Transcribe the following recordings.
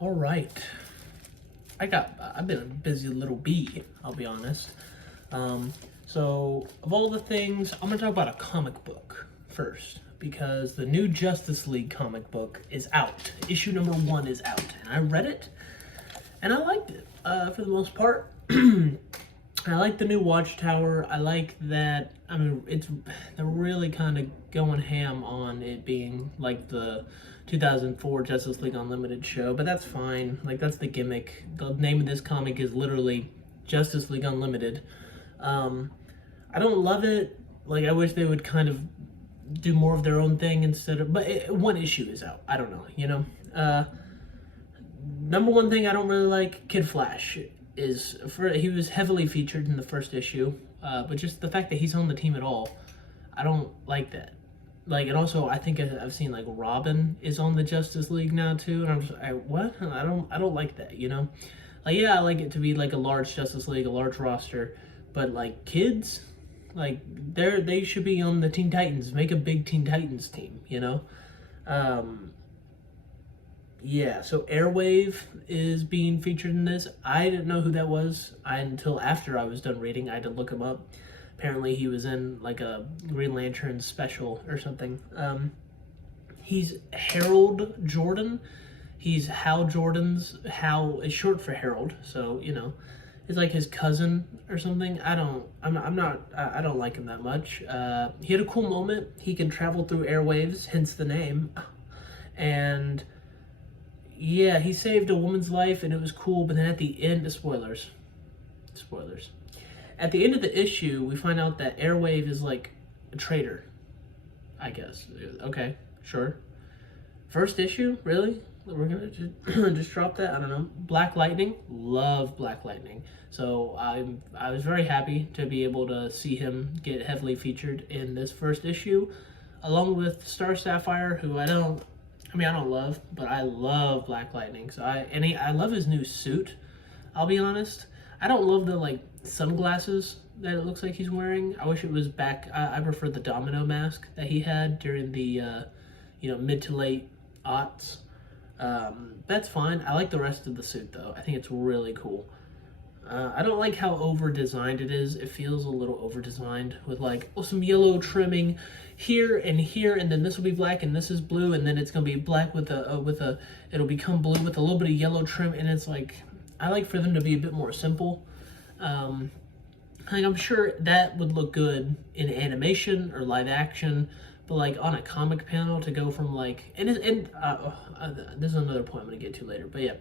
All right. I've been a busy little bee, I'll be honest. So of all the things, I'm gonna talk about a comic book first because the new Justice League comic book is out. Issue number 1 is out, and I read it, and I liked it for the most part. I like the new Watchtower. I like that. I mean, they're really kind of going ham on it being like the 2004 Justice League Unlimited show, but that's fine. Like, that's the gimmick. The name of this comic is literally Justice League Unlimited. I don't love it. Like, I wish they would kind of do more of their own thing instead of. But one issue is out. I don't know. Number one thing I don't really like, Kid Flash he was heavily featured in the first issue, but just the fact that he's on the team at all, I don't like that. Like, and also I think I've seen like Robin is on the Justice League now too, and I'm just what? I don't like that. Like, yeah, I like it to be like a large Justice League, a large roster, but like kids, like they should be on the Teen Titans. Make a big Teen Titans team. Yeah, so Airwave is being featured in this. I didn't know who that was until after I was done reading. I had to look him up. Apparently he was in like a Green Lantern special or something. He's Harold Jordan. He's Hal Jordan's. Hal is short for Harold, so it's like his cousin or something. I don't like him that much. He had a cool moment. He can travel through airwaves, hence the name. And yeah, he saved a woman's life, and it was cool. But then at the end, spoilers. At the end of the issue, we find out that Airwave is like a traitor. I guess. Okay, sure. First issue, really? We're gonna just drop that? I don't know. Black Lightning, love Black Lightning. So I was very happy to be able to see him get heavily featured in this first issue, along with Star Sapphire, who I don't love, but I love Black Lightning. So I love his new suit. I'll be honest. I don't love the like sunglasses that it looks like he's wearing. I wish it was back. I prefer the domino mask that he had during the mid to late aughts. That's fine. I like the rest of the suit though. I think it's really cool. I don't like how over-designed it is. It feels a little over-designed with like some yellow trimming here, and then this will be black, and this is blue, and then it's gonna be black with it'll become blue with a little bit of yellow trim, and it's like, I like for them to be a bit more simple. Like, I'm sure that would look good in animation or live action, but like on a comic panel to go from like, this is another point I'm gonna get to later, but yeah,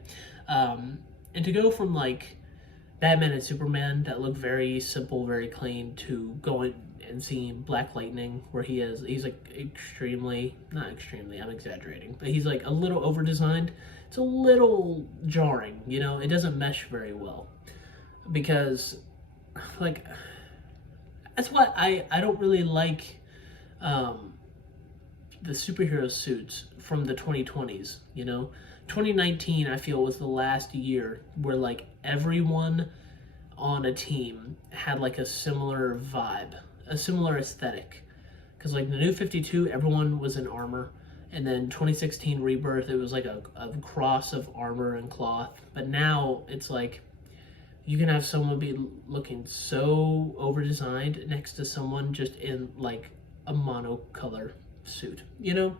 and to go from like Batman and Superman that look very simple, very clean, to going and seeing Black Lightning where he's like not extremely, I'm exaggerating, but he's like a little over designed. It's a little jarring, it doesn't mesh very well, because like, that's why I don't really like the superhero suits from the 2020s. 2019 I feel was the last year where like everyone on a team had like a similar vibe, a similar aesthetic, because like the New 52, everyone was in armor, and then 2016 Rebirth, it was like a cross of armor and cloth. But now it's like you can have someone be looking so over designed next to someone just in like a monocolor suit, and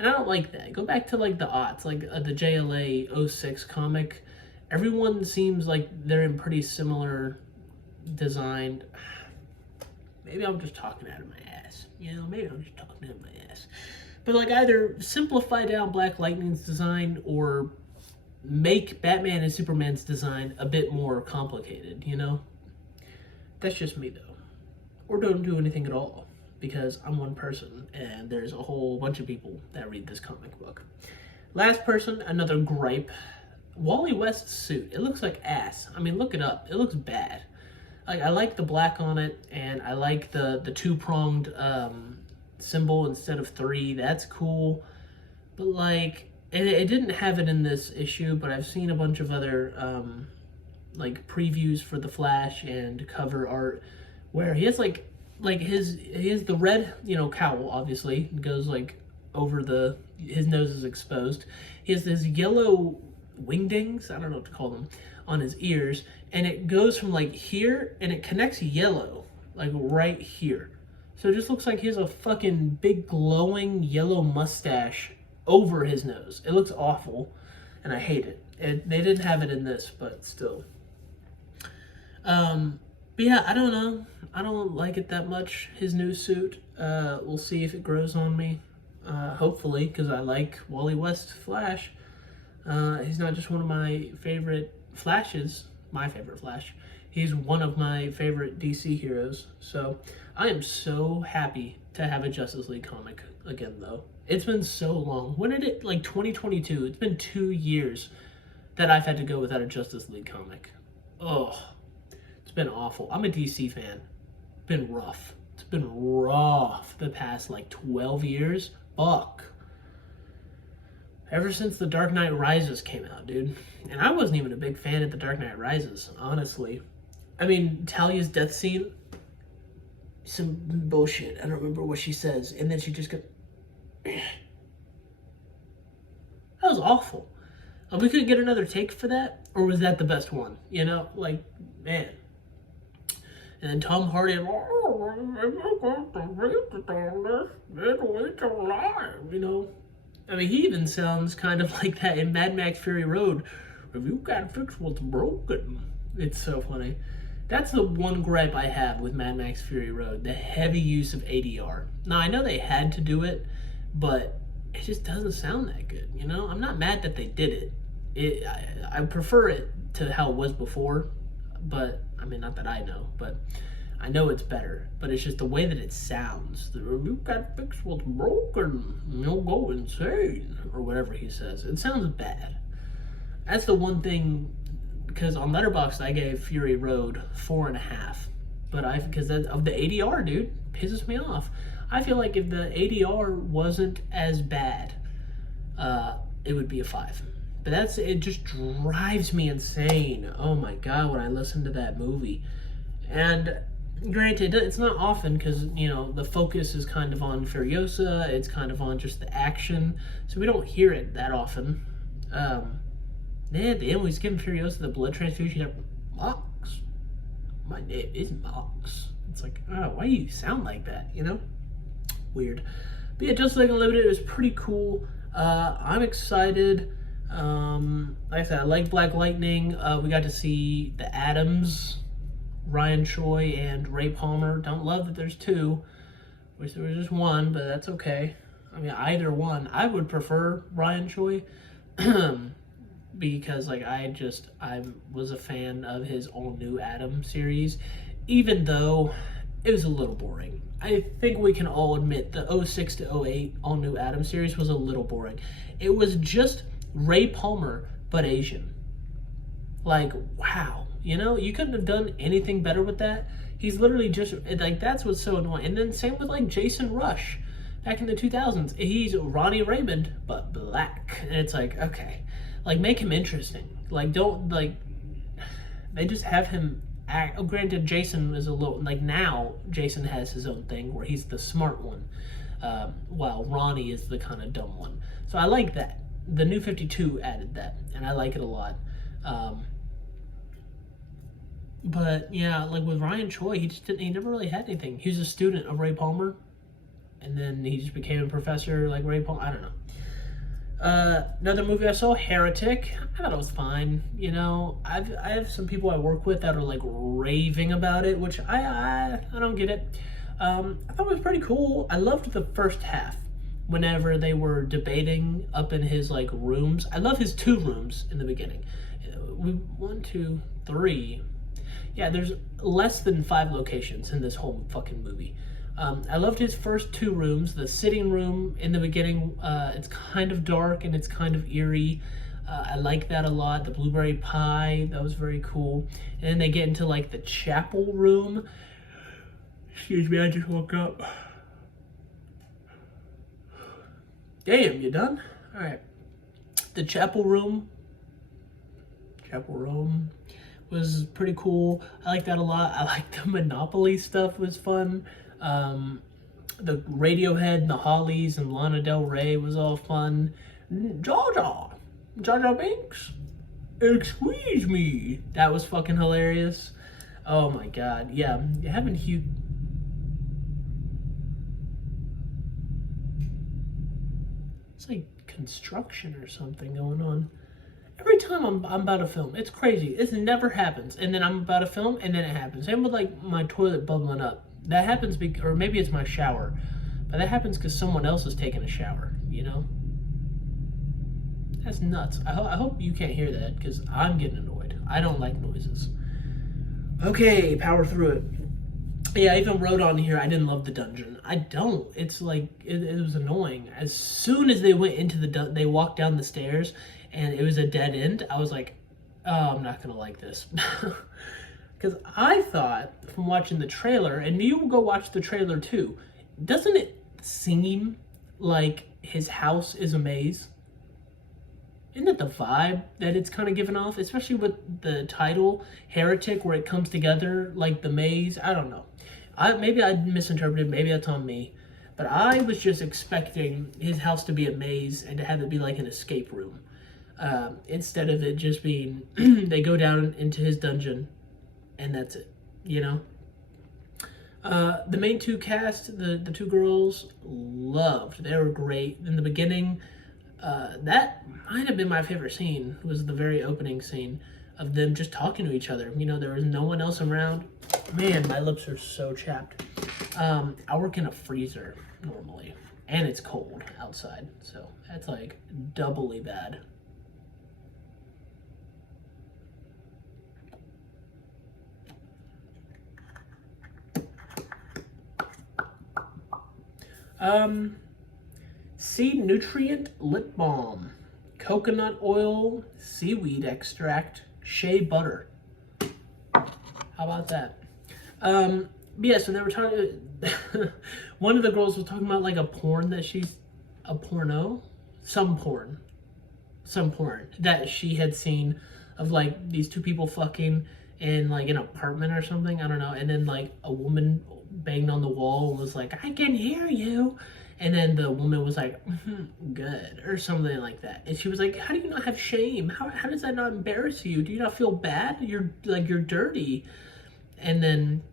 I don't like that. Go back to like the aughts, like the JLA 06 comic. Everyone seems like they're in pretty similar design. Maybe I'm just talking out of my ass. But like, either simplify down Black Lightning's design or make Batman and Superman's design a bit more complicated, That's just me though. Or don't do anything at all, because I'm one person and there's a whole bunch of people that read this comic book. Last person, another gripe. Wally West's suit, it looks like ass. I mean, look it up. It looks bad. Like, I like the black on it, and I like the two-pronged symbol instead of 3. That's cool. But like, it didn't have it in this issue, but I've seen a bunch of other like previews for the Flash and cover art where he has he has the red cowl, obviously, it goes like over his nose is exposed. He has this yellow wingdings, I don't know what to call them, on his ears, and it goes from like here and it connects yellow, like right here. So it just looks like he has a fucking big glowing yellow mustache over his nose. It looks awful, and I hate it. They didn't have it in this, but still. But yeah, I don't know. I don't like it that much, his new suit. We'll see if it grows on me. Hopefully, because I like Wally West Flash. He's not just one of my favorite Flashes, my favorite Flash. He's one of my favorite DC heroes. So I am so happy to have a Justice League comic again, though. It's been so long. When did it, like 2022? It's been 2 years that I've had to go without a Justice League comic. Oh, it's been awful. I'm a DC fan. Been rough. It's been rough the past like 12 years. Fuck. Ever since The Dark Knight Rises came out, dude. And I wasn't even a big fan of The Dark Knight Rises, honestly. I mean, Talia's death scene, some bullshit. I don't remember what she says. And then she just goes, that was awful. We could get another take for that, or was that the best one? You know, like, man. And then Tom Hardy, you know. I mean, he even sounds kind of like that in Mad Max Fury Road. If you can't fix what's broken. It's so funny. That's the one gripe I have with Mad Max Fury Road, the heavy use of ADR. Now, I know they had to do it, but it just doesn't sound that good, you know? I'm not mad that they did it. I prefer it to how it was before, but, I mean, not that I know, but I know it's better. But it's just the way that it sounds. You got to fix what's broken, you'll go insane, or whatever he says. It sounds bad. That's the one thing, because on Letterboxd I gave Fury Road 4.5, but because of the ADR, dude, pisses me off. I feel like if the ADR wasn't as bad, it would be a 5. But it just drives me insane. Oh my god, when I listen to that movie. And granted, it's not often because, you know, the focus is kind of on Furiosa, it's kind of on just the action, so we don't hear it that often. Then at the end, when he's giving Furiosa the blood transfusion, he's like, Mox, my name is Mox. It's like, oh, why do you sound like that, you know? Weird. But yeah, Justice League Unlimited was pretty cool. I'm excited. Like I said, I like Black Lightning. We got to see the Adams, Ryan Choi and Ray Palmer. Don't love that there's 2. Wish there was just 1, but that's okay. I mean, either one. I would prefer Ryan Choi because, like, I was a fan of his All New Adam series, even though it was a little boring. I think we can all admit the 06 to 08 All New Adam series was a little boring. It was just Ray Palmer, but Asian. Like, wow. You know, you couldn't have done anything better with that. He's literally just, like, that's what's so annoying. And then same with, like, Jason Rush back in the 2000s. He's Ronnie Raymond, but black. And it's like, okay. Like, make him interesting. Like, don't, like, they just have him act. Oh, granted, Jason is a little, like, now Jason has his own thing where he's the smart one, while Ronnie is the kind of dumb one. So I like that. The New 52 added that, and I like it a lot. But yeah, like with Ryan Choi, he never really had anything. He was a student of Ray Palmer, and then he just became a professor like Ray Palmer. I don't know. Another movie I saw, Heretic. I thought it was fine. You know, I have some people I work with that are like raving about it, which I don't get it. I thought it was pretty cool. I loved the first half. Whenever they were debating up in his like rooms, I love his 2 rooms in the beginning. 1, 2, 3. Yeah, there's less than 5 locations in this whole fucking movie. I loved his first 2 rooms. The sitting room in the beginning, it's kind of dark and it's kind of eerie. I like that a lot. The blueberry pie, that was very cool. And then they get into like the chapel room. Excuse me, I just woke up. Damn, you done? All right. The chapel room was pretty cool. I like that a lot. I like the Monopoly stuff was fun. The Radiohead and the Hollies and Lana Del Rey was all fun. Jar Jar Binks. Excuse me. That was fucking hilarious. Oh my god. Yeah, having Hugh. It's like construction or something going on. Every time I'm about to film, it's crazy. It never happens. And then I'm about to film, and then it happens. Same with like my toilet bubbling up. That happens, or maybe it's my shower. But that happens because someone else is taking a shower, you know? That's nuts. I hope you can't hear that because I'm getting annoyed. I don't like noises. Okay, power through it. Yeah, I even wrote on here I didn't love the dungeon. I don't. It's like it was annoying. As soon as they went into they walked down the stairs and it was a dead end. I was like, oh, I'm not gonna like this. Because I thought from watching the trailer, and you will go watch the trailer too. Doesn't it seem like his house is a maze? Isn't that the vibe that it's kind of given off, especially with the title Heretic, where it comes together like the maze? I don't know. Maybe I misinterpreted. Maybe that's on me. But I was just expecting his house to be a maze and to have it be like an escape room, instead of it just being they go down into his dungeon and that's it. You know. The main two cast, the two girls, loved. They were great in the beginning. That might have been my favorite scene, was the very opening scene of them just talking to each other. You know, there was no one else around. Man, my lips are so chapped. I work in a freezer normally, and it's cold outside, so that's like doubly bad. Seed Nutrient Lip Balm, coconut oil, seaweed extract, shea butter. How about that? Yeah, so they were talking, one of the girls was talking about like a porn that some porn that she had seen of like these two people fucking in like an apartment or something, I don't know, and then like a woman banged on the wall and was like, I can hear you. And then the woman was like, good, or something like that. And she was like, how do you not have shame? How does that not embarrass you? Do you not feel bad? You're dirty. And then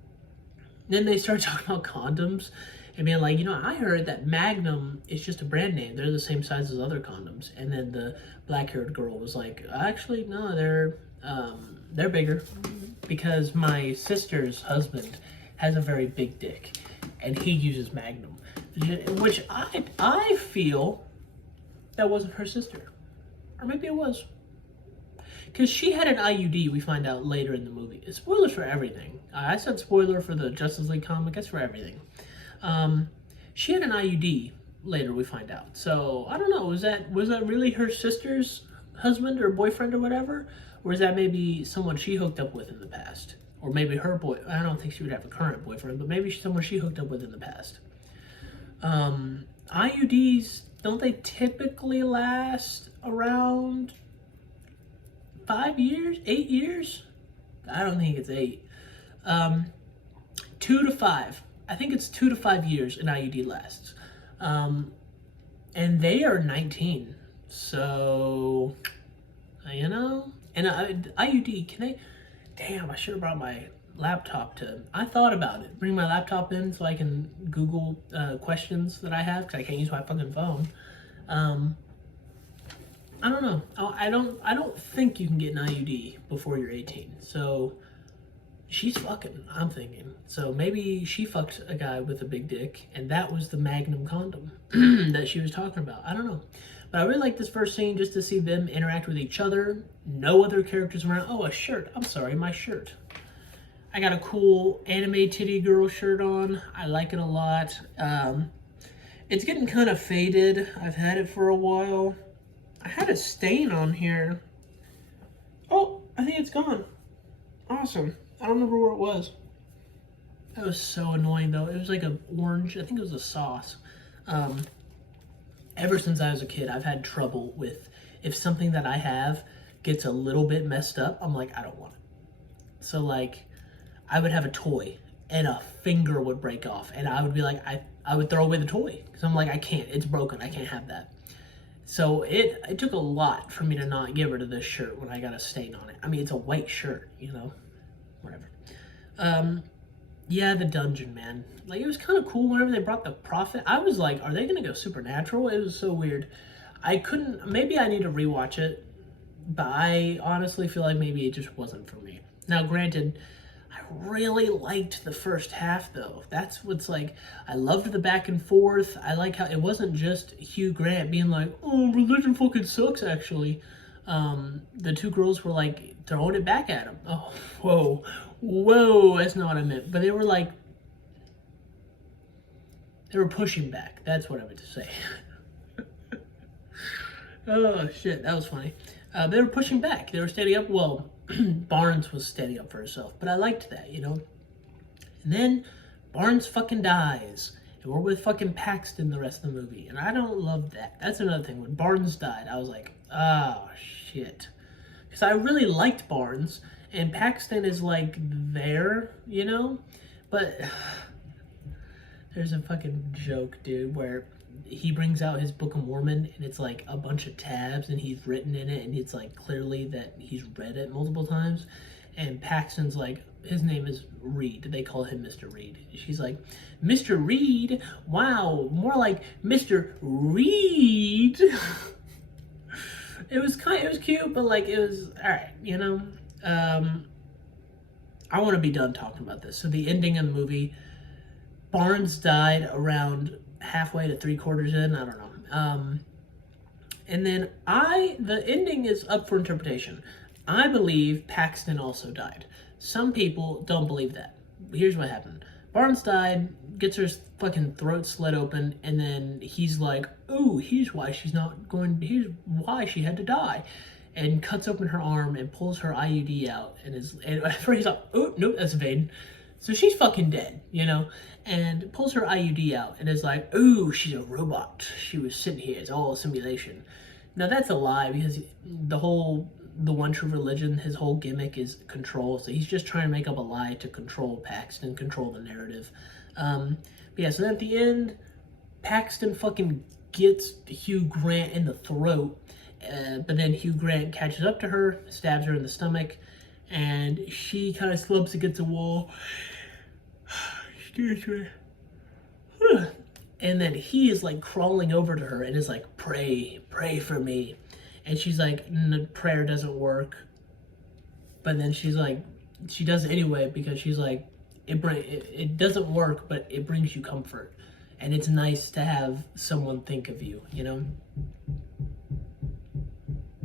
they started talking about condoms and being like, you know, I heard that Magnum is just a brand name. They're the same size as other condoms. And then the black-haired girl was like, actually, no, they're bigger because my sister's husband has a very big dick and he uses Magnum. Which I feel that wasn't her sister. Or maybe it was. Because she had an IUD, we find out later in the movie. Spoilers for everything. I said spoiler for the Justice League comic, it's for everything. She had an IUD later, we find out. So, I don't know, was that really her sister's husband or boyfriend or whatever? Or is that maybe someone she hooked up with in the past? Or maybe her I don't think she would have a current boyfriend, but maybe someone she hooked up with in the past. IUDs, don't they typically last around 5 years, 8 years? I don't think it's 8. 2 to 5. I think it's 2 to 5 years an IUD lasts. And they are 19. So, you know, and IUD, can they, damn, I should have brought my laptop I thought about it, bring my laptop in so I can Google questions that I have because I can't use my fucking phone. I don't know. I don't think you can get an IUD before you're 18. So she's fucking, I'm thinking. So maybe she fucked a guy with a big dick and that was the Magnum condom that she was talking about. I don't know. But I really like this first scene just to see them interact with each other. No other characters around. Oh, a shirt. I'm sorry, my shirt. I got a cool anime titty girl shirt on. I like it a lot. It's getting kind of faded. I've had it for a while. I had a stain on here. Oh, I think it's gone. Awesome. I don't remember where it was. That was so annoying though. It was like an orange, I think it was a sauce. Ever since I was a kid, I've had trouble with if something that I have gets a little bit messed up, I'm like, I don't want it. So like, I would have a toy and a finger would break off and I would be like, I would throw away the toy because I'm like, I can't, it's broken, I can't have that. So it took a lot for me to not give her to this shirt when I got a stain on it. I mean, it's a white shirt, you know, whatever. Yeah, the dungeon, man. Like, it was kind of cool whenever they brought the prophet. I was like, are they gonna go supernatural? It was so weird. I couldn't. Maybe I need to rewatch it, but I honestly feel like maybe it just wasn't for me. Now, granted, I really liked the first half, though. That's what's like. I loved the back and forth. I like how it wasn't just Hugh Grant being like, "Oh, religion fucking sucks." Actually, the two girls were like throwing it back at him. Oh, whoa, whoa! That's not what I meant. But they were like, they were pushing back. That's what I meant to say. Oh shit, that was funny. They were pushing back. They were standing up. Well, Barnes was standing up for herself, but I liked that, you know. And then Barnes fucking dies, and we're with fucking Paxton the rest of the movie, and I don't love that. That's another thing. When Barnes died, I was like, oh shit, because I really liked Barnes, and Paxton is like there, you know, but there's a fucking joke, dude, where he brings out his Book of Mormon and it's like a bunch of tabs and he's written in it and it's like clearly that he's read it multiple times. And Paxton's like, his name is Reed. They call him Mr. Reed. She's like, Mr. Reed? Wow, more like Mr. Reed. It was cute, but like it was all right, you know. I want to be done talking about this. So the ending of the movie, Barnes died around halfway to 3/4 in. I don't know. And then the ending is up for interpretation. I believe Paxton also died. Some people don't believe that. Here's what happened. Barnes died, gets her fucking throat slit open, and then he's like, "Oh, here's why she's not going. Here's why she had to die," and cuts open her arm and pulls her IUD out, and he's like, "Oh, nope, that's Vane." So she's fucking dead, you know, and pulls her IUD out and is like, "Ooh, she's a robot. She was sitting here. It's all a simulation." Now that's a lie because the one true religion, his whole gimmick is control. So he's just trying to make up a lie to control Paxton, control the narrative. But yeah, so then at the end, Paxton fucking gets Hugh Grant in the throat, but then Hugh Grant catches up to her, stabs her in the stomach, and she kind of slumps against a wall. Excuse me. And then he is like crawling over to her and is like, pray for me. And she's like, prayer doesn't work. But then she's like, she does it anyway because she's like, it doesn't work, but it brings you comfort. And it's nice to have someone think of you, you know?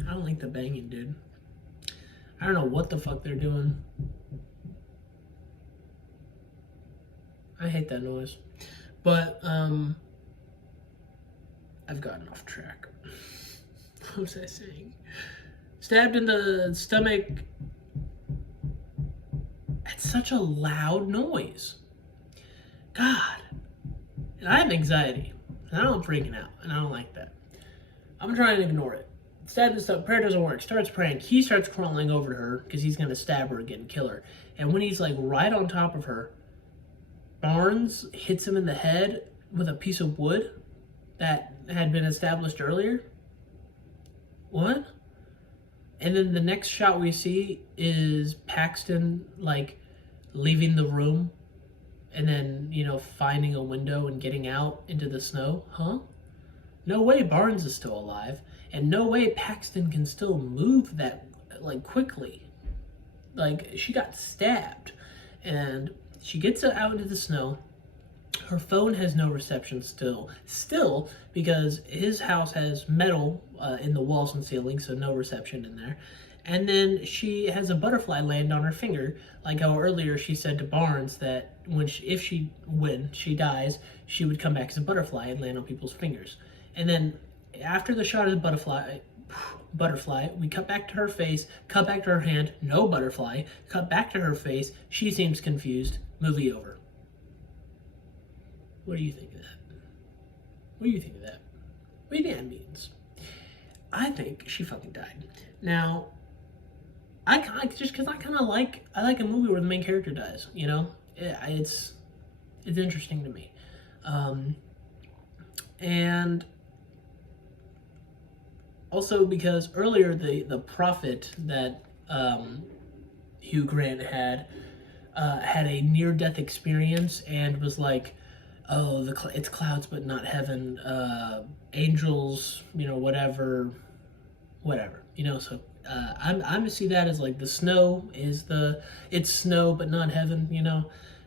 I don't like the banging, dude. I don't know what the fuck they're doing. I hate that noise. But, I've gotten off track. What was I saying? Stabbed in the stomach. It's such a loud noise. God. And I have anxiety. And I'm freaking out. And I don't like that. I'm trying to ignore it. Stabbed in the stomach. Prayer doesn't work. Starts praying. He starts crawling over to her because he's going to stab her again and kill her. And when he's like right on top of her, Barnes hits him in the head with a piece of wood that had been established earlier. What? And then the next shot we see is Paxton like leaving the room and then, you know, finding a window and getting out into the snow. Huh? No way Barnes is still alive, and no way Paxton can still move that like quickly. Like, she got stabbed and she gets out into the snow. Her phone has no reception still because his house has metal in the walls and ceiling, so no reception in there. And then she has a butterfly land on her finger, like how earlier she said to Barnes that when she dies, she would come back as a butterfly and land on people's fingers. And then after the shot of the butterfly, we cut back to her face, cut back to her hand, no butterfly, cut back to her face, she seems confused, movie over. What do you think of that? What do you think of that? What do you think that means? I think she fucking died. Now, just because I kind of like a movie where the main character dies, you know? It's interesting to me. And Also because earlier the prophet that Hugh Grant had a near death experience and was like, oh, it's clouds but not heaven, angels, whatever. So I'm to see that as like the snow is it's snow but not heaven.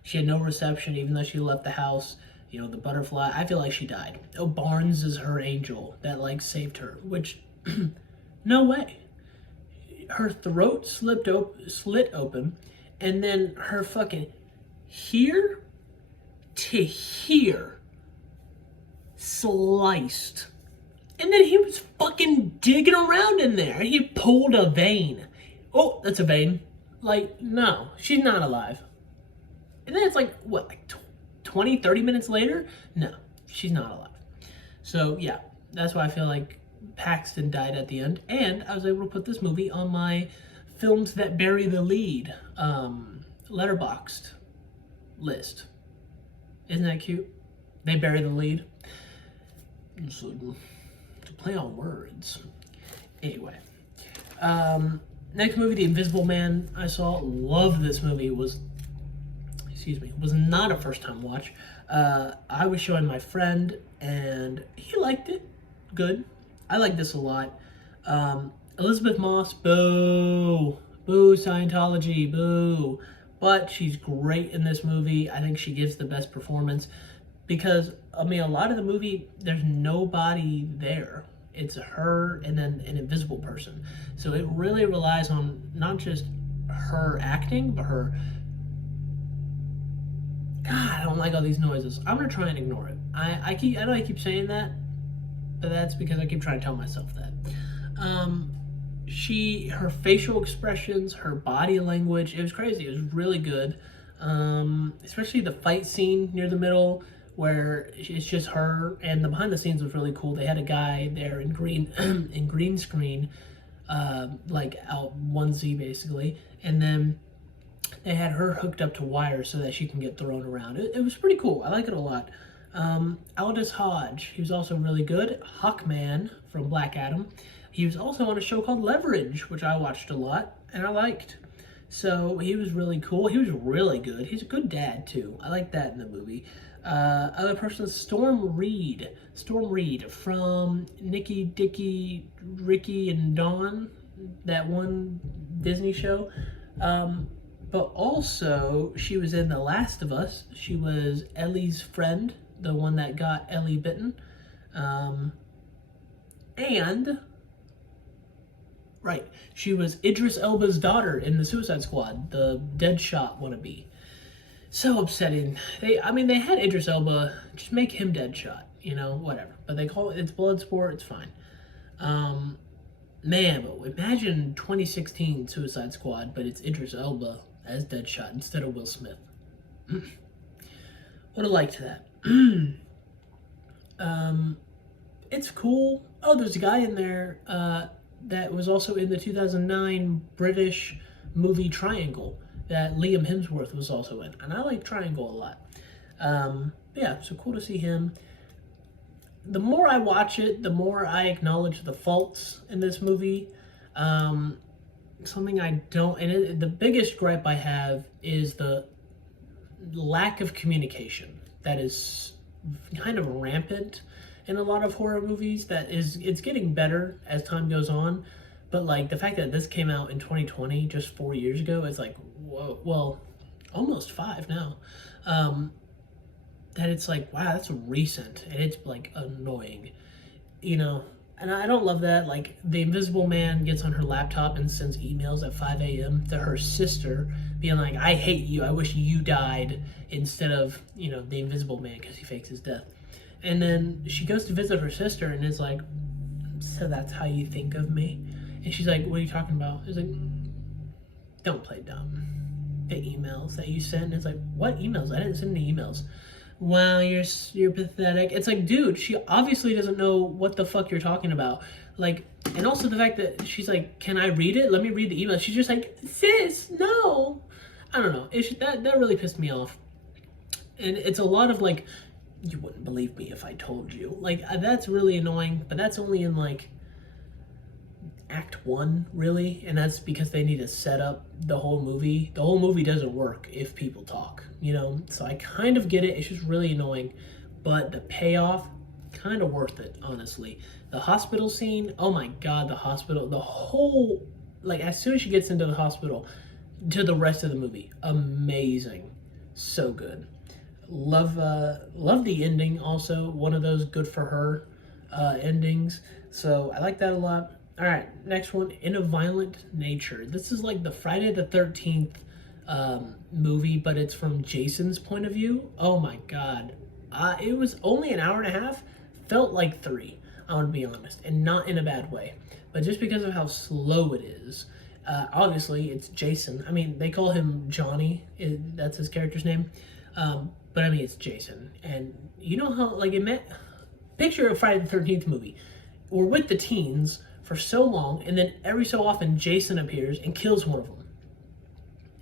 She had no reception even though she left the house. The butterfly. I feel like she died. Oh, Barnes is her angel that like saved her, which no way. Her throat slit open, and then her fucking here to here sliced. And then he was fucking digging around in there. He pulled a vein. Oh, that's a vein. Like, no, she's not alive. And then it's like, what, like 20, 30 minutes later? No, she's not alive. So, yeah, that's why I feel like Paxton died at the end. And I was able to put this movie on my films that bury the lead letterboxed list. Isn't that cute? They bury the lead. So, to play on words. Anyway. Next movie, The Invisible Man. I saw. Love this movie. Was not a first time watch. I was showing my friend and he liked it. Good. I like this a lot. Elizabeth Moss, boo. Boo Scientology, boo. But she's great in this movie. I think she gives the best performance because, a lot of the movie, there's nobody there. It's her and then an invisible person. So it really relies on not just her acting, but her... God, I don't like all these noises. I'm gonna try and ignore it. I know I keep saying that, but that's because I keep trying to tell myself that. Her facial expressions, her body language, it was crazy. It was really good. Especially the fight scene near the middle where it's just her, and the behind the scenes was really cool. They had a guy there in green in green screen, like out onesie basically, and then they had her hooked up to wires so that she can get thrown around. It was pretty cool. I like it a lot. Aldous Hodge, he was also really good. Hawkman from Black Adam. He was also on a show called Leverage, which I watched a lot and I liked. So he was really cool. He was really good. He's a good dad too. I like that in the movie. Other person, Storm Reed. Storm Reed from Nicky, Dicky, Ricky, and Dawn, that one Disney show. But also, she was in The Last of Us. She was Ellie's friend, the one that got Ellie bitten. Right, she was Idris Elba's daughter in The Suicide Squad, the Deadshot wannabe. So upsetting. They had Idris Elba, just make him Deadshot, whatever. But they call it's Bloodsport, it's fine. Man, but imagine 2016 Suicide Squad, but it's Idris Elba as Deadshot instead of Will Smith. Would have liked that. It's cool. Oh, there's a guy in there that was also in the 2009 British movie Triangle that Liam Hemsworth was also in. And I like Triangle a lot. Yeah, so cool to see him. The more I watch it, the more I acknowledge the faults in this movie. Something I don't... And the biggest gripe I have is the lack of communication that is kind of rampant in a lot of horror movies. It's getting better as time goes on, but like the fact that this came out in 2020, just 4 years ago, it's like, whoa, well, almost 5 now. That it's like, wow, that's recent, and it's like annoying, and I don't love that. Like, the Invisible Man gets on her laptop and sends emails at 5 a.m. to her sister being like, I hate you, I wish you died, instead of, the Invisible Man, because he fakes his death. And then she goes to visit her sister and is like, so that's how you think of me? And she's like, what are you talking about? It's like, don't play dumb. The emails that you sent. It's like, what emails? I didn't send any emails. Wow, you're pathetic. It's like, dude, she obviously doesn't know what the fuck you're talking about. Like, and also the fact that she's like, can I read it? Let me read the email. She's just like, sis, no. I don't know. That really pissed me off. And it's a lot of like, you wouldn't believe me if I told you. Like, that's really annoying, but that's only in like act one, really, and that's because they need to set up the whole movie. The whole movie doesn't work if people talk, you know? So I kind of get it. It's just really annoying. But the payoff, kind of worth it, honestly. The hospital scene, oh my god, the hospital, the whole, like, as soon as she gets into the hospital, to the rest of the movie, amazing. So good. Love the ending also, one of those good for her endings. So I like that a lot. All right, next one, In a Violent Nature. This is like the Friday the 13th movie, but it's from Jason's point of view. Oh my god. It was only an hour and a half, felt like 3, I want to be honest, and not in a bad way. But just because of how slow it is, obviously it's Jason. I mean, they call him Johnny, that's his character's name. But I mean, it's Jason. And you know how, like, picture a Friday the 13th movie. We're with the teens for so long, and then every so often Jason appears and kills one of them.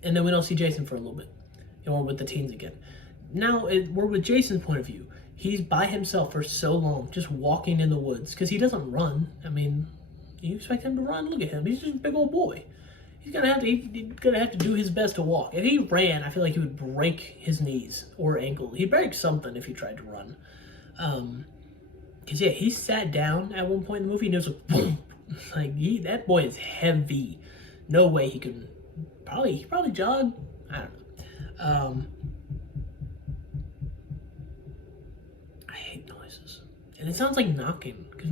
And then we don't see Jason for a little bit, and we're with the teens again. Now we're with Jason's point of view. He's by himself for so long, just walking in the woods, because he doesn't run. I mean, you expect him to run? Look at him. He's just a big old boy. He's gonna have to do his best to walk. If he ran, I feel like he would break his knees or ankle. He'd break something if he tried to run. Cause yeah, he sat down at one point in the movie and it was like boom. Like that boy is heavy. No way he could. He probably jogged. I don't know. I hate noises, and it sounds like knocking. Cause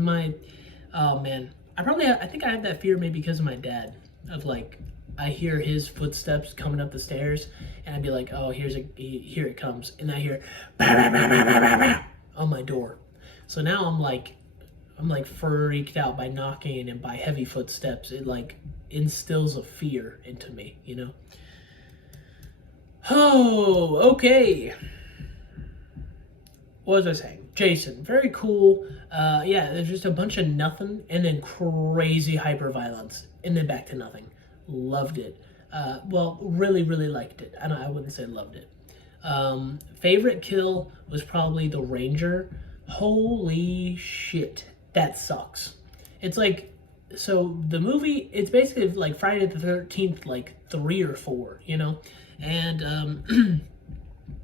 oh man, I think I have that fear maybe because of my dad. Of like, I hear his footsteps coming up the stairs, and I'd be like, oh, here it comes, and I hear bah, bah, bah, bah, bah, bah, bah, on my door. So now I'm like freaked out by knocking and by heavy footsteps. It like instills a fear into me, you know. Oh, okay. What was I saying? Jason, very cool. Yeah, there's just a bunch of nothing and then crazy hyper violence and then back to nothing. Loved it. Well, really, really liked it. I wouldn't say loved it. Favorite kill was probably the Ranger. Holy shit, that sucks. It's like, so the movie, it's basically like Friday the 13th, like 3 or 4, you know? And,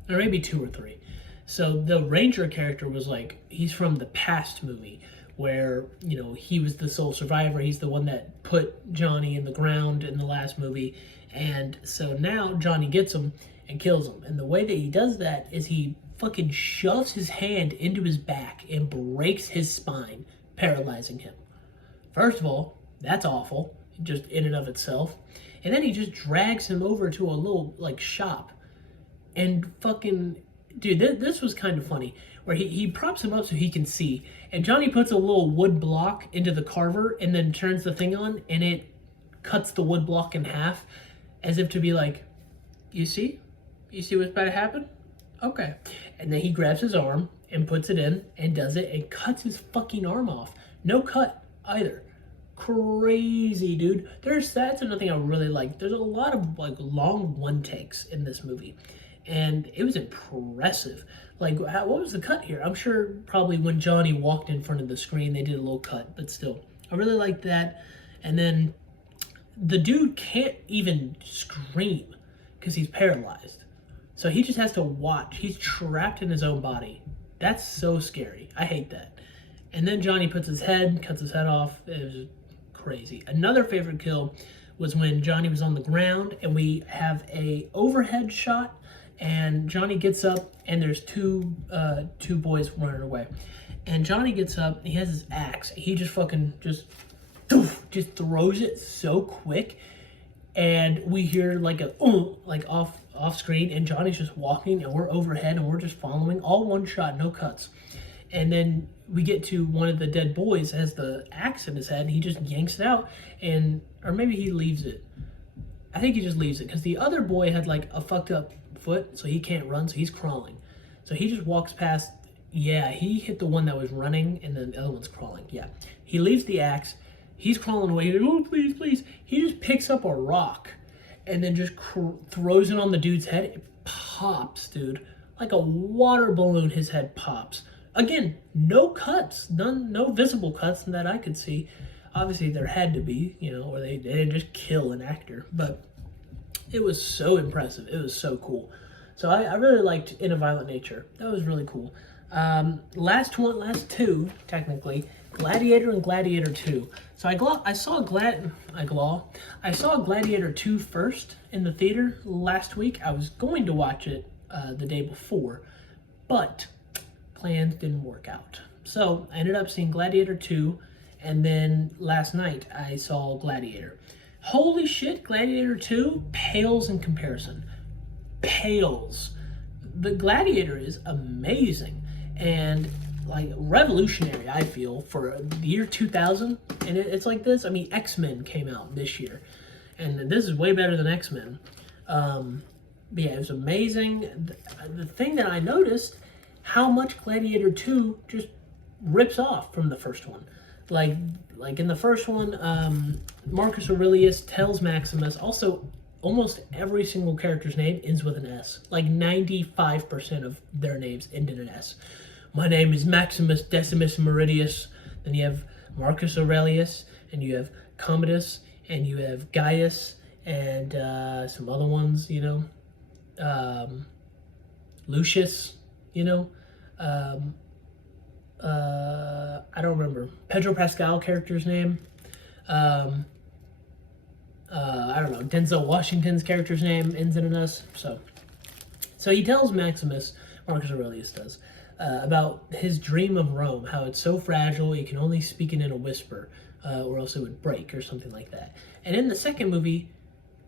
or maybe 2 or 3. So the Ranger character was like, he's from the past movie where, you know, he was the sole survivor. He's the one that put Johnny in the ground in the last movie. And so now Johnny gets him and kills him. And the way that he does that is he fucking shoves his hand into his back and breaks his spine, paralyzing him. First of all, that's awful, just in and of itself. And then he just drags him over to a little, like, shop. And fucking, dude, this was kind of funny. Where he props him up so he can see. And Johnny puts a little wood block into the carver and then turns the thing on. And it cuts the wood block in half. As if to be like, you see? You see what's about to happen? Okay. And then he grabs his arm and puts it in and does it and cuts his fucking arm off. No cut either. Crazy, dude. That's another thing I really like. There's a lot of like long one takes in this movie. And it was impressive. Like, what was the cut here? I'm sure probably when Johnny walked in front of the screen, they did a little cut, but still. I really liked that. And then the dude can't even scream because he's paralyzed. So he just has to watch. He's trapped in his own body. That's so scary. I hate that. And then Johnny cuts his head off. It was crazy. Another favorite kill was when Johnny was on the ground and we have a overhead shot and Johnny gets up and there's two boys running away. And Johnny gets up and he has his axe. He just fucking just throws it so quick. And we hear like a like off screen, and Johnny's just walking and we're overhead and we're just following, all one shot, no cuts. And then we get to one of the dead boys has the axe in his head and he just yanks it out, or maybe he leaves it. I think he just leaves it because the other boy had like a fucked up foot, so he can't run, so he's crawling. So he just walks past. Yeah, he hit the one that was running and then the other one's crawling. Yeah, he leaves the axe. He's crawling away. He's like, oh, please, please. He just picks up a rock and then just throws it on the dude's head. It pops, dude. Like a water balloon, his head pops. Again, no cuts. No visible cuts that I could see. Obviously, there had to be, or they didn't just kill an actor. But it was so impressive. It was so cool. So I really liked In a Violent Nature. That was really cool. Last two, technically, Gladiator and Gladiator 2. So I saw Gladiator 2 first in the theater last week. I was going to watch it the day before, but plans didn't work out. So I ended up seeing Gladiator 2, and then last night I saw Gladiator. Holy shit, Gladiator 2 pales in comparison. Pales. The Gladiator is amazing and like revolutionary, I feel, for the year 2000. And it's like this. I mean, X-Men came out this year, and this is way better than X-Men. But yeah, it was amazing. The thing that I noticed, how much Gladiator 2 just rips off from the first one. Like in the first one, Marcus Aurelius tells Maximus, also almost every single character's name ends with an S. Like 95% of their names end in an S. My name is Maximus Decimus Meridius. Then you have Marcus Aurelius, and you have Commodus, and you have Gaius, and some other ones, Lucius, I don't remember. Pedro Pascal character's name. I don't know. Denzel Washington's character's name ends in an S. So he tells Maximus, Marcus Aurelius does, about his dream of Rome, how it's so fragile, he can only speak it in a whisper, or else it would break, or something like that. And in the second movie,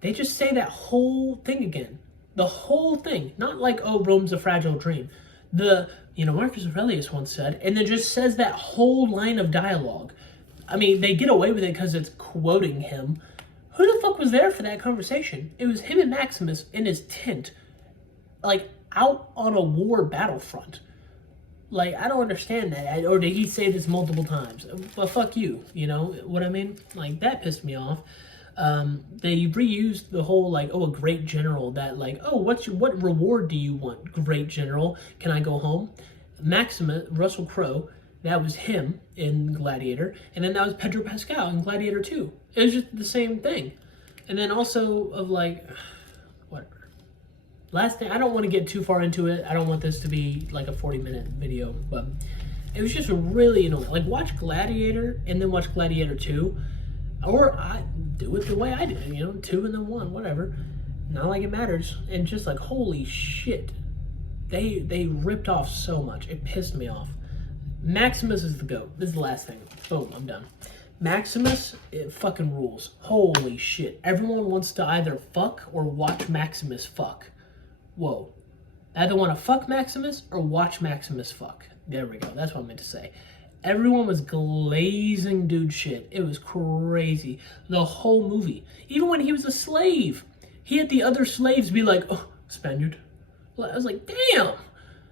they just say that whole thing again. The whole thing. Not like, oh, Rome's a fragile dream. Marcus Aurelius once said, and then just says that whole line of dialogue. I mean, they get away with it because it's quoting him. Who the fuck was there for that conversation? It was him and Maximus in his tent, like, out on a war battlefront. Like, I don't understand that. Or did he say this multiple times? But fuck you, you know what I mean? Like, that pissed me off. They reused the whole, like, oh, a great general, that, like, oh, what reward do you want, great general? Can I go home? Maximus, Russell Crowe, that was him in Gladiator, and then that was Pedro Pascal in Gladiator 2. It was just the same thing. And then also of, like, whatever. Last thing, I don't want to get too far into it. I don't want this to be, like, a 40-minute video, but it was just really annoying. Like, watch Gladiator and then watch Gladiator 2. Or I do it the way I did, 2 and then 1, whatever. Not like it matters. And just like, holy shit. They ripped off so much. It pissed me off. Maximus is the GOAT. This is the last thing. Boom, I'm done. Maximus, it fucking rules. Holy shit. Everyone wants to either fuck or watch Maximus fuck. Whoa. I either want to fuck Maximus or watch Maximus fuck. There we go. That's what I meant to say. Everyone was glazing dude shit. It was crazy. The whole movie. Even when he was a slave, he had the other slaves be like, oh, Spaniard. I was like, damn.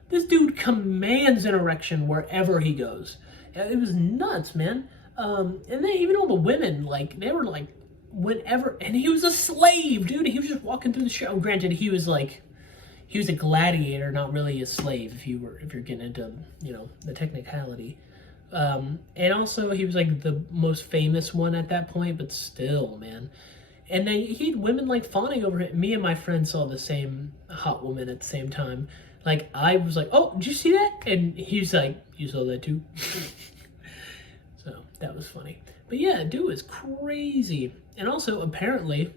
This dude commands an erection wherever he goes. It was nuts, man. And then even all the women, like, they were like, whenever, and he was a slave, dude. He was just walking through the show. Granted, he was a gladiator, not really a slave, if you're getting into, the technicality. And also he was like the most famous one at that point, but still, man. And then he had women like fawning over him. Me and my friend saw the same hot woman at the same time. Like, I was like, oh, did you see that? And he's like, you saw that too? So that was funny. But yeah, dude was crazy. And also, apparently,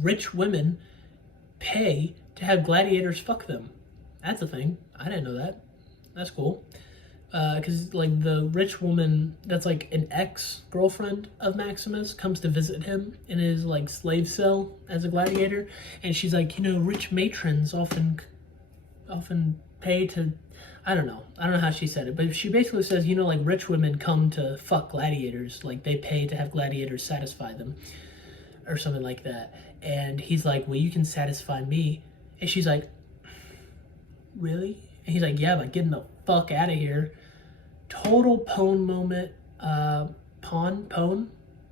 rich women pay to have gladiators fuck them. That's a thing. I didn't know that. That's cool. Because, like, the rich woman that's, like, an ex-girlfriend of Maximus comes to visit him in his, like, slave cell as a gladiator. And she's like, rich matrons often pay to, I don't know how she said it, but she basically says, like, rich women come to fuck gladiators. Like, they pay to have gladiators satisfy them. Or something like that. And he's like, well, you can satisfy me. And she's like, really? And he's like, yeah, but getting the fuck out of here. Total pwn moment.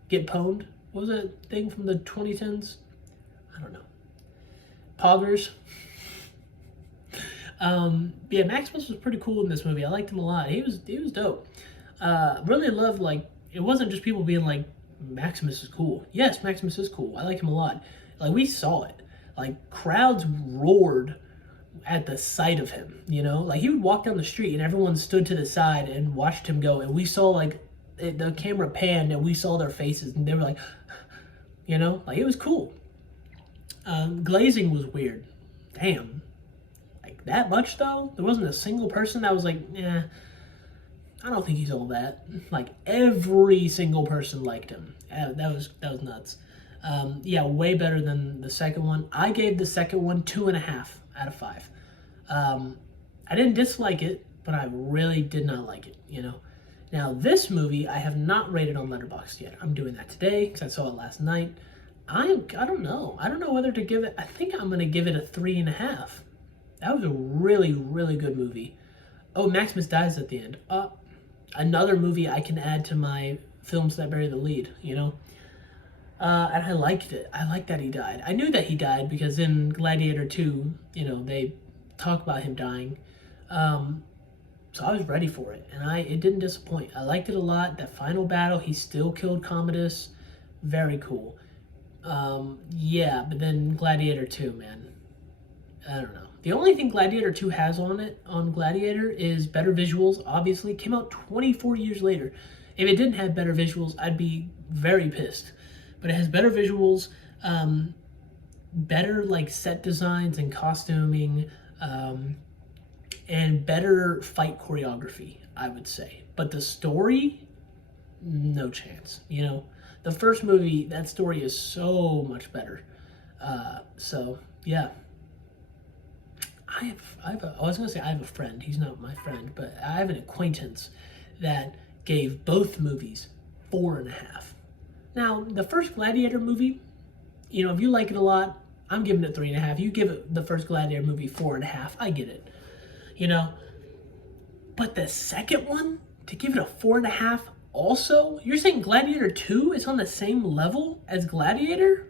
Get pwned. What was that thing from the 2010s? I don't know. Poggers. Yeah, Maximus was pretty cool in this movie. I liked him a lot. He was dope. Really loved, like, it wasn't just people being like, Maximus is cool. Yes, Maximus is cool. I like him a lot. Like, we saw it. Like, crowds roared at the sight of him, you know? Like, he would walk down the street and everyone stood to the side and watched him go. And we saw, like, the camera panned and we saw their faces and they were like, you know? Like, it was cool. Glazing was weird. Damn. Like, that much, though? There wasn't a single person that was like, I don't think he's all that. Like, every single person liked him. That was nuts. Yeah, way better than the second one. I gave the second one 2.5 out of 5. I didn't dislike it, but I really did not like it, you know? Now, this movie, I have not rated on Letterboxd yet. I'm doing that today because I saw it last night. I don't know. I don't know whether to give it, I think I'm going to give it a 3.5. That was a really, really good movie. Oh, Maximus dies at the end. Another movie I can add to my films that bury the lead, you know? And I liked it. I liked that he died. I knew that he died because in Gladiator 2, you know, they talk about him dying. So I was ready for it, and it didn't disappoint. I liked it a lot. That final battle, he still killed Commodus. Very cool. Yeah, but then Gladiator 2, man. I don't know. The only thing Gladiator 2 has on Gladiator, is better visuals. Obviously, it came out 24 years later. If it didn't have better visuals, I'd be very pissed. But it has better visuals, better like set designs and costuming, and better fight choreography, I would say. But the story, no chance. You know, the first movie, that story is so much better. So yeah. I was gonna say I have a friend. He's not my friend, but I have an acquaintance that gave both movies 4.5. Now, the first Gladiator movie, you know, if you like it a lot, I'm giving it 3.5. You give it the first Gladiator movie 4.5, I get it. You know, but the second one, to give it a 4.5 also, you're saying Gladiator 2 is on the same level as Gladiator?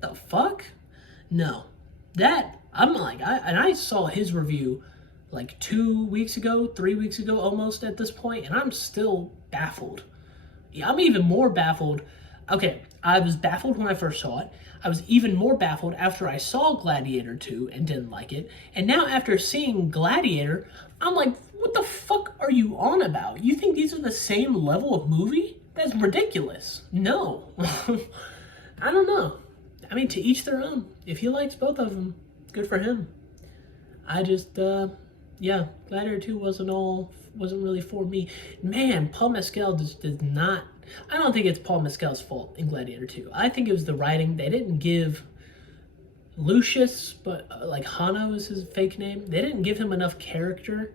The fuck? No. I'm like, I saw his review like 2 weeks ago, 3 weeks ago almost at this point, and I'm still baffled. Yeah, I'm even more baffled. Okay, I was baffled when I first saw it. I was even more baffled after I saw Gladiator 2 and didn't like it. And now after seeing Gladiator, I'm like, what the fuck are you on about? You think these are the same level of movie? That's ridiculous. No. I don't know. I mean, to each their own. If he likes both of them, good for him. I just, yeah, Gladiator 2 wasn't really for me. Man, Paul Mescal just did not, I don't think it's Paul Mescal's fault in Gladiator 2. I think it was the writing. They didn't give Lucius, but like Hanno is his fake name. They didn't give him enough character.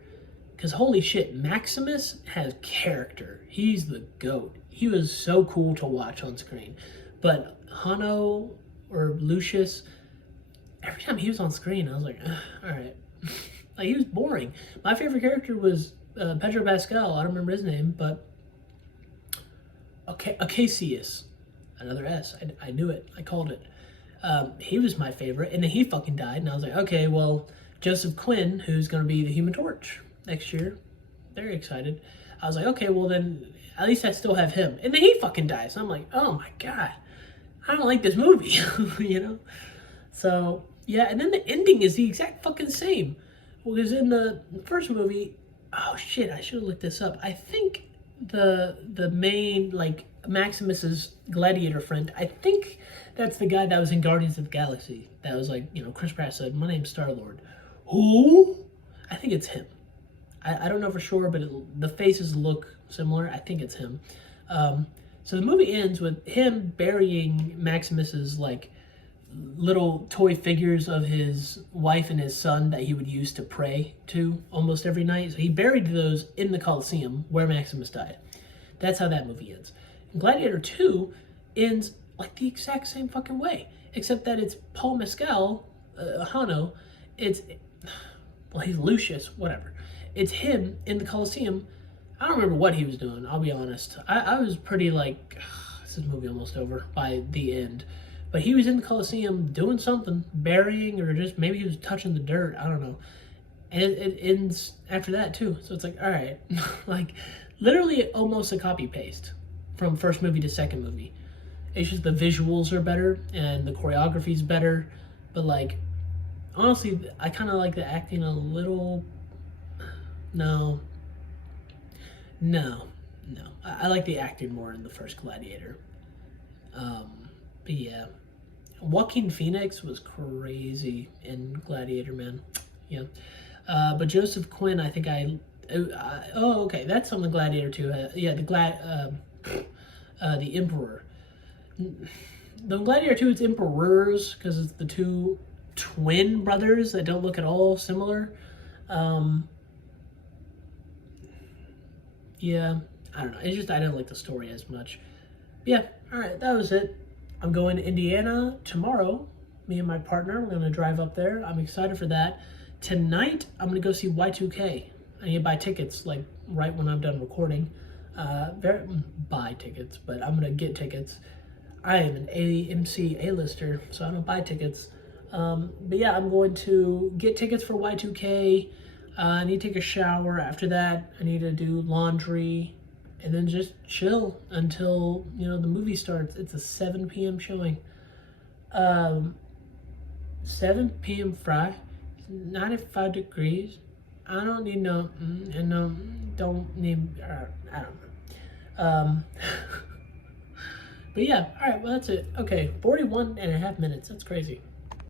Because holy shit, Maximus has character. He's the GOAT. He was so cool to watch on screen. But Hanno or Lucius, every time he was on screen, I was like, all right. Like, he was boring. My favorite character was Pedro Pascal. I don't remember his name, but Acacius. Another S. I knew it. I called it. He was my favorite, and then he fucking died, and I was like, okay, well, Joseph Quinn, who's going to be the Human Torch next year. Very excited. I was like, okay, well then, at least I still have him. And then he fucking dies. So I'm like, oh my God, I don't like this movie, you know? So, yeah, and then the ending is the exact fucking same. Because in the first movie, oh shit, I should have looked this up. I think the main, like, Maximus's gladiator friend, I think that's the guy that was in Guardians of the Galaxy. That was like, you know, Chris Pratt said, my name's Star-Lord. Who? I think it's him. I don't know for sure, but the faces look similar. I think it's him. So the movie ends with him burying Maximus's, like, little toy figures of his wife and his son that he would use to pray to almost every night. So he buried those in the Colosseum where Maximus died. That's how that movie ends. And Gladiator 2 ends like the exact same fucking way, except that it's Paul Mescal, Hanno. Well, he's Lucius, whatever. It's him in the Colosseum. I don't remember what he was doing, I'll be honest. I was pretty like, is this movie almost over by the end? But he was in the Colosseum doing something, burying, or just maybe he was touching the dirt, I don't know. And it ends after that too. So it's like, all right, like, literally almost a copy paste from first movie to second movie. It's just the visuals are better and the choreography's better, but like honestly, I kind of like the acting a little. No, no, no. I like the acting more in the first Gladiator. But yeah, Joaquin Phoenix was crazy in Gladiator, man. Yeah. But Joseph Quinn, I think oh, okay, that's on the Gladiator too. Yeah, the Emperor. The Gladiator 2, it's Emperors because it's the two twin brothers that don't look at all similar. Yeah, I don't know. It's just I didn't like the story as much. Yeah, all right, that was it. I'm going to Indiana tomorrow. Me and my partner, we're gonna drive up there. I'm excited for that. Tonight, I'm gonna go see Y2K. I need to buy tickets like right when I'm done recording. Buy tickets, but I'm gonna get tickets. I am an AMC A-lister, so I don't buy tickets. But yeah, I'm going to get tickets for Y2K. I need to take a shower. After that, I need to do laundry, and then just chill until the movie starts. It's a 7 p.m. showing. 7 p.m. Friday, 95 degrees. I don't need don't need. I don't know. But yeah, all right. Well, that's it. Okay, 41 and a half minutes. That's crazy.